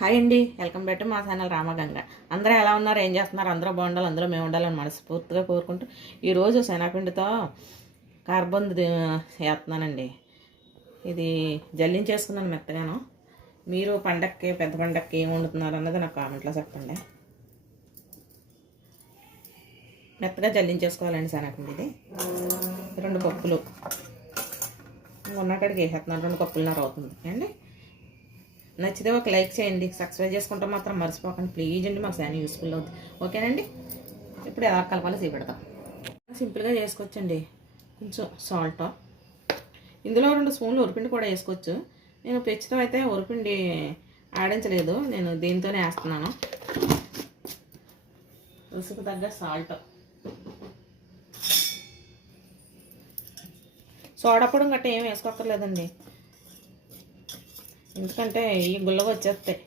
Hi అండి welcome back to మా channel Ramaganga అందరూ ఎలా ఉన్నారు? ఏం చేస్తున్నారు? అందరూ బాగుండాలి అందులో మేము ఉండాలని మనస్ఫూర్తిగా కోరుకుంటూ ఈరోజు శనగపిండితో కార్బన్ వేస్తున్నానండి. ఇది జల్లించేసుకున్నాను మెత్తగాను. మీరు పండక్కి పెద్ద పండక్కి ఏం వండుతున్నారు అన్నది నాకు కామెంట్లో చెప్పండి. మెత్తగా జల్లించేసుకోవాలండి శనగపిండి ఇది రెండు పప్పులు. ఉన్నక్కడికి వేసేస్తున్నాను రెండు పప్పులున్నర అవుతుంది అండి నచ్చితే ఒక లైక్ చేయండి సబ్స్క్రైబ్ చేసుకుంటే మాత్రం మర్చిపోకండి. ప్లీజ్ అండి మాకు చాలా యూస్ఫుల్ అవుతుంది ఓకేనండి? ఇప్పుడు ఎలా కలపాలో చేపెడతాం సింపుల్గా చేసుకోవచ్చండి. కొంచెం సాల్ట్ ఇందులో రెండు స్పూన్లు ఉరిపిండి కూడా వేసుకోవచ్చు. నేను పెచ్చుతో అయితే ఉరిపిండి ఆడించలేదు. నేను దీంతోనే వేస్తున్నాను. రుసుకు తగ్గ సాల్ట్ సోడాపొడి గట్ట ఏం వేసుకోక్కర్లేదండి. ఎందుకంటే ఈ గుల్లగా వచ్చేస్తాయి.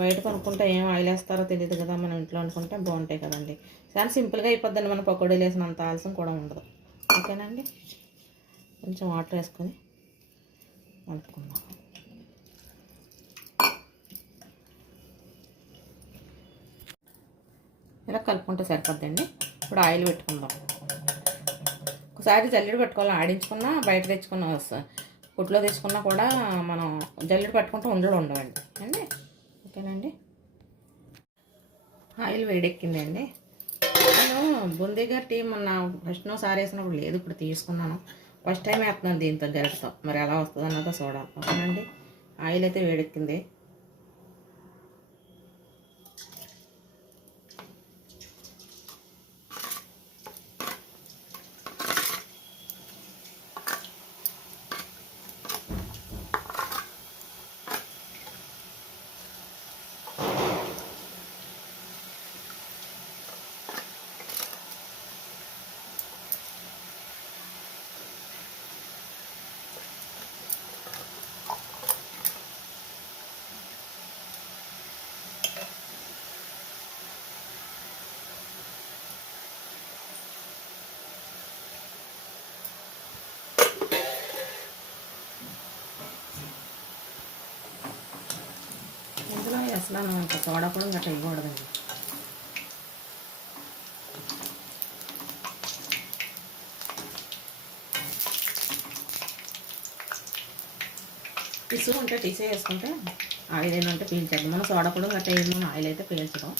బయట కొనుక్కుంటే ఏం ఆయిల్ వేస్తారో తెలియదు కదా మనం ఇంట్లో అనుకుంటే బాగుంటాయి కదండి. చాలా సింపుల్గా అయిపోద్దండి మన పకోడీలు వేసినంత ఆలస్యం కూడా ఉండదు. ఓకేనండి? కొంచెం వాటర్ వేసుకొని కలుపుకుందాం ఇలా కలుపుకుంటే సరిపోద్దండి. ఇప్పుడు ఆయిల్ పెట్టుకుందాం. ఒకసారి జల్లెడ పెట్టుకోవాలి ఆడించుకున్నా బయట తెచ్చుకున్న పుట్లో తీసుకున్నా కూడా మనం జల్లెడ పట్టుకుంటే ఉండలు ఉండవండి. అండి? ఓకేనండి? ఆయిల్ వేడెక్కిందండి. నేను బుందీ గారి టీ మొన్న ఫస్ట్ సారి వేసినప్పుడు లేదు ఇప్పుడు తీసుకున్నాను. ఫస్ట్ టైం వేస్తున్నాను దీంతో జరుగుతాం మరి ఎలా వస్తుంది అన్నదో చూడాలి. ఓకేనండి? ఆయిల్ అయితే వేడెక్కింది ఇందులో అసలు ఇంకా సోడా కూడా గట్రా ఇవ్వకూడదండి పిసుగు ఉంటే తీసే వేసుకుంటే ఆయిల్ ఏంటంటే పీల్చేద్దాం. మనం సోడా కూడా గట్రా వేయడం ఆయిల్ అయితే పీల్చడం.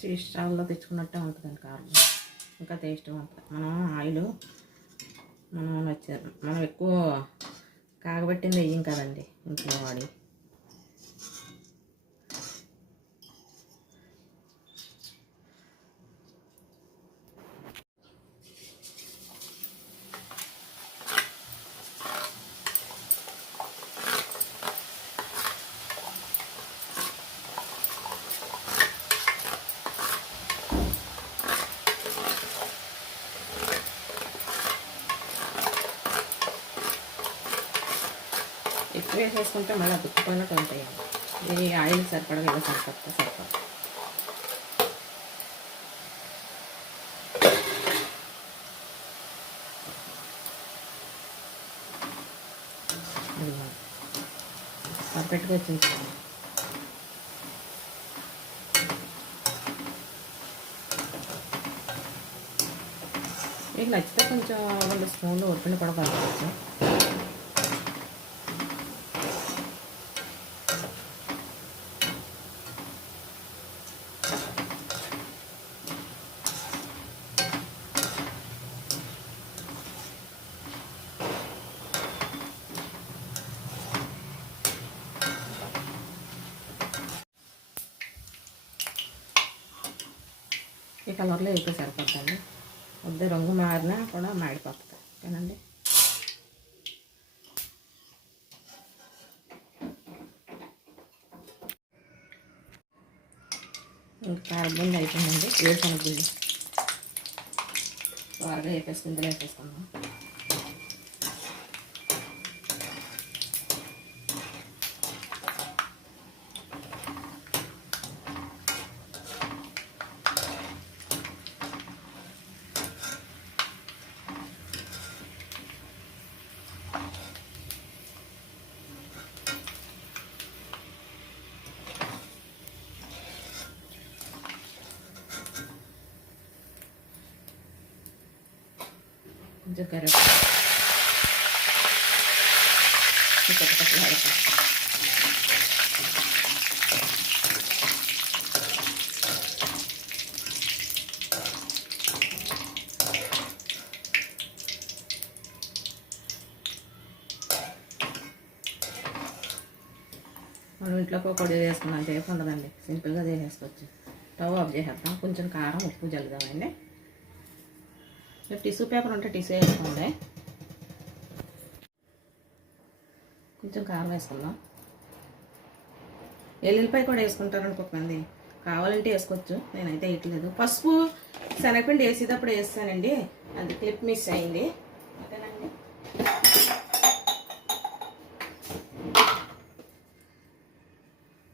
స్వీట్ స్టాల్లో తెచ్చుకున్నట్టే ఉంటుందండి కారం. ఇంకా టేస్ట్ ఉంటుంది మనం ఆయిల్ మనం వచ్చారు మనం ఎక్కువ కాగబెట్టింది వేయం కదండి ఇంట్లో వాడి. ఎక్కువ వేసేసుకుంటే మళ్ళీ దుక్కుపోయినట్టు ఉంటాయి ఇది ఆయిల్ సరిపడగా ఇలా సరిపోతుంది సరిపోతుంది పర్ఫెక్ట్గా వచ్చింది. మీకు నచ్చితే కొంచెం రెండు స్పూన్లు ఉడిపిన కూడా పడుకోవచ్చు ఈ కలర్లో అయితే సరిపోతుంది వద్ద రంగు మారినా కూడా మాడిపోతుంది. ఓకేనండి? ఇంకా కార్బన్ అయిపోయిందండి. వేరుశనగ త్వరగా బాగా వేపేసుకుందాం కొంచెం కరివేపాకు ఇంకొక పక్కన కరివేపాకు. మనం ఇంట్లో ఒక పొడి వేసుకున్నాం సేపు సింపుల్గా చేసేసుకోవచ్చు స్టవ్ ఆఫ్ చేసేద్దాం కొంచెం కారం ఉప్పు జల్లుదామండి టిష్యూ పేపర్ ఉంటే టిష్యూ వేసుకోండి కొంచెం కారం వేసుకుందాం. ఎల్లుల్లిపాయ కూడా వేసుకుంటారు అనుకోకండి కావాలంటే వేసుకోవచ్చు. నేనైతే వేయట్లేదు. పసుపు శనగపిండి వేసేటప్పుడు వేస్తానండి. అది క్లిప్ మిస్ అయింది. ఓకేనండి.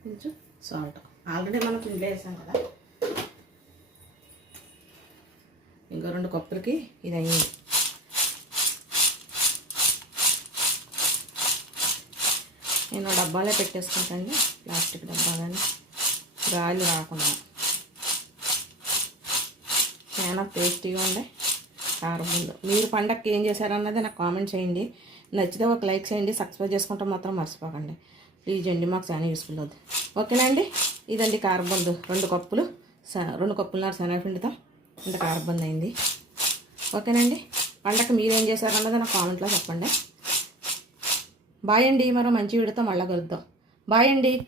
కొంచెం సాల్ట్. ఆల్రెడీ మనం పిండిలో వేసాం కదా. ఇంకా రెండు కప్పులకి ఇది అయ్యింది నేను డబ్బాలే పెట్టేసుకుంటాను ప్లాస్టిక్ డబ్బాలని. గాలి రాకుండా. చాలా టేస్టీగా ఉండే. కారం ముందు. మీరు పండగకి ఏం చేశారన్నది నాకు కామెంట్ చేయండి. నచ్చితే ఒక లైక్ చేయండి. సబ్స్క్రైబ్ చేసుకుంటే మాత్రం మర్చిపోకండి. ప్లీజ్ అండి మాకు చాలా యూస్ఫుల్ అవుతుంది ఓకేనా అండి? ఇదండి కారబందు రెండు కప్పులు స- రెండు కప్పులున్నర శనగపిండితో. ఇంత కార్బన్ అయింది ఓకేనండి? పండగకి మీరేం చేశారన్నది నాకు కామెంట్లో చెప్పండి. బాయ్ అండి మరో మంచి వీడితో మళ్ళీ కలుద్దాం. బాయ్ అండి.